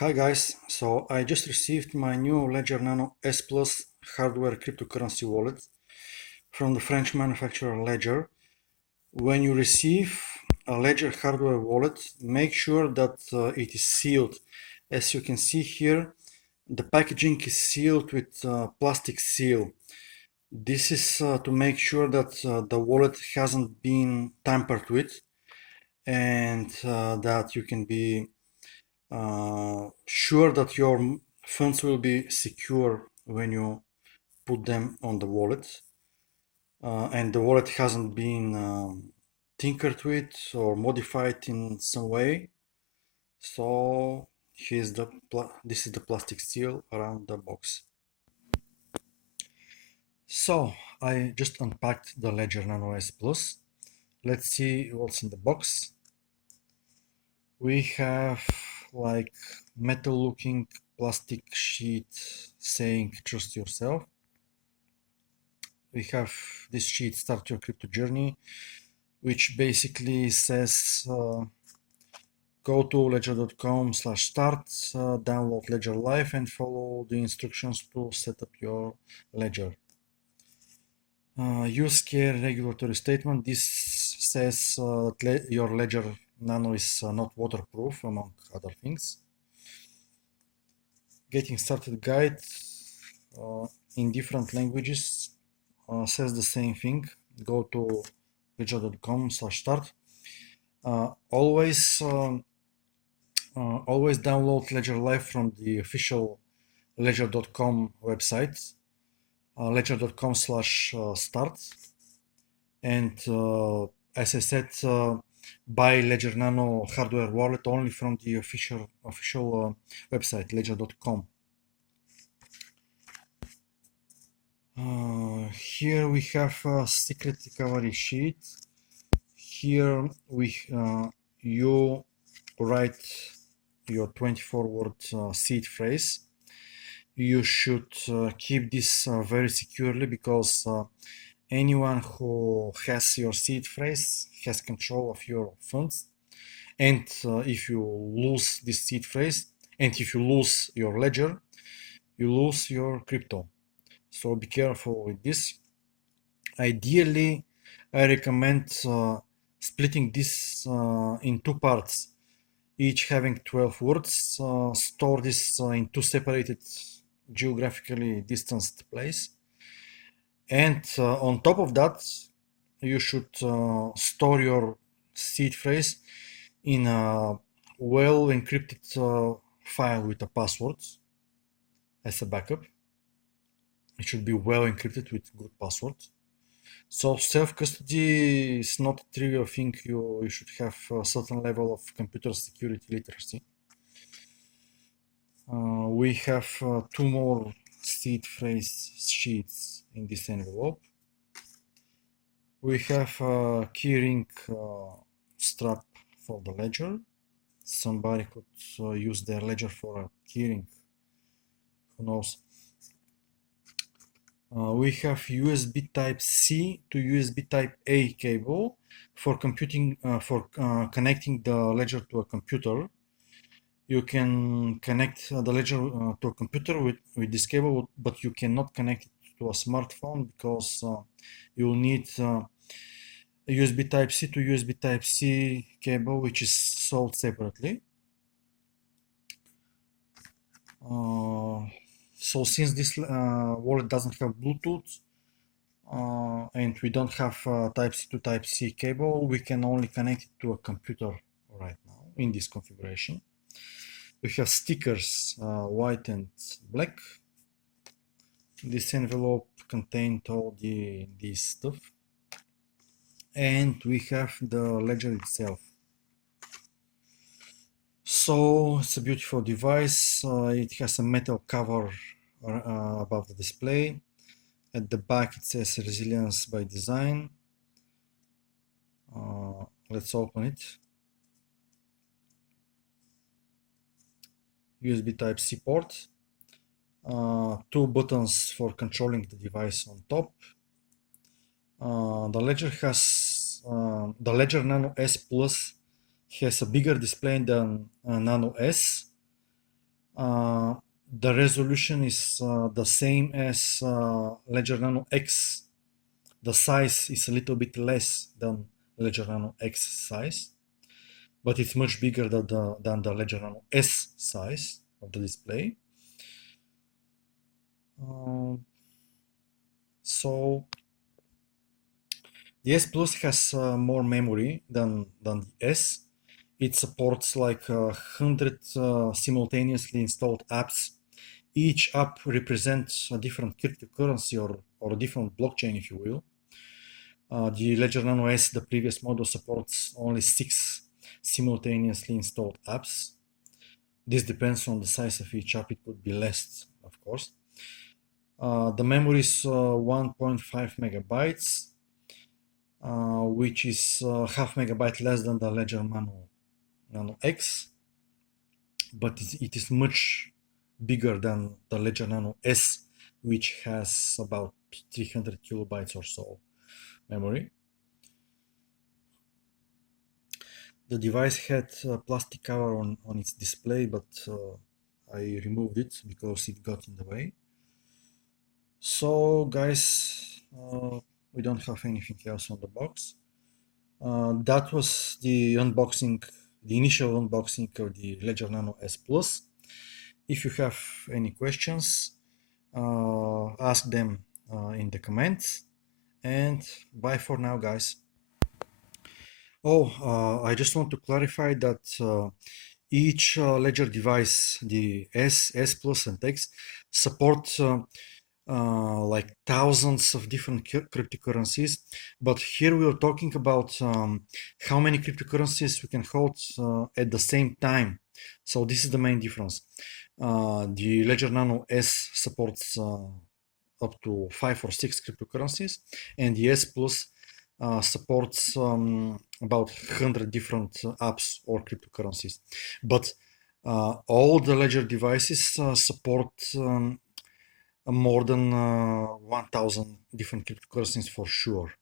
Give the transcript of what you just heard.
Hi guys, so I just received my new Ledger Nano S Plus hardware cryptocurrency wallet from the French manufacturer Ledger. When you receive a Ledger hardware wallet, make sure that it is sealed. As you can see here, the packaging is sealed with plastic seal. This is to make sure that the wallet hasn't been tampered with and that you can be sure that your funds will be secure when you put them on the wallet, and the wallet hasn't been tinkered with or modified in some way. So this is the plastic seal around the box. So I just unpacked the Ledger Nano S Plus. Let's see what's in the box. We have like metal looking plastic sheet saying trust yourself. We have this sheet, start your crypto journey, which basically says go to ledger.com/start, download Ledger Live and follow the instructions to set up your ledger. Use care regulatory statement. This says that your Ledger Nano is not waterproof, among other things. Getting started guide in different languages says the same thing. Go to ledger.com/start. Always download Ledger Live from the official ledger.com website, ledger.com/start. And as I said, buy Ledger Nano hardware wallet only from the official website, ledger.com. Here we have a secret recovery sheet. Here you write your 24-word seed phrase. You should keep this very securely because anyone who has your seed phrase has control of your funds. And if you lose this seed phrase, and if you lose your ledger, you lose your crypto. So be careful with this. Ideally, I recommend splitting this in two parts, each having 12 words. Store this in two separated geographically distanced place. And on top of that, you should store your seed phrase in a well encrypted file with a password as a backup. It should be well encrypted with good password. So self-custody is not a trivial thing. You should have a certain level of computer security literacy. We have two more seed phrase sheets in this envelope. We have a keyring strap for the ledger. Somebody could use their ledger for a keyring. Who knows? We have USB Type-C to USB Type-A cable for connecting the ledger to a computer. You can connect the ledger to a computer with this cable, but you cannot connect it to a smartphone because you'll need USB Type-C to USB Type-C cable, which is sold separately. So since this wallet doesn't have Bluetooth and we don't have Type-C to Type-C cable, we can only connect it to a computer right now in this configuration. We have stickers, white and black. This envelope contained all this stuff. And we have the ledger itself. So it's a beautiful device. It has a metal cover above the display. At the back it says resilience by design. Let's open it. USB Type-C port. Two buttons for controlling the device on top. The Ledger Nano S Plus has a bigger display than Nano S. Uh, the resolution is the same as Ledger Nano X. The size is a little bit less than Ledger Nano X size, but it's much bigger than the Ledger Nano S size of the display. So the S Plus has more memory than the S. It supports like 100 simultaneously installed apps. Each app represents a different cryptocurrency or a different blockchain, if you will. The Ledger Nano S, the previous model, supports only 6 simultaneously installed apps. This depends on the size of each app. It could be less, of course. The memory is 1.5 megabytes, which is half megabyte less than the Ledger Nano X, but it is much bigger than the Ledger Nano S, which has about 300 kilobytes or so memory. The device had a plastic cover on its display, but I removed it because it got in the way. So guys, we don't have anything else on the box. That was the unboxing, the initial unboxing of the Ledger Nano S Plus. If you have any questions, ask them in the comments. And bye for now, guys. Oh, I just want to clarify that each Ledger device, the S Plus, and X, support like thousands of different cryptocurrencies. But here we are talking about how many cryptocurrencies we can hold at the same time. So this is the main difference. The Ledger Nano S supports up to 5 or 6 cryptocurrencies, and the S Plus supports about 100 different apps or cryptocurrencies. But all the Ledger devices support more than 1000 different cryptocurrencies for sure.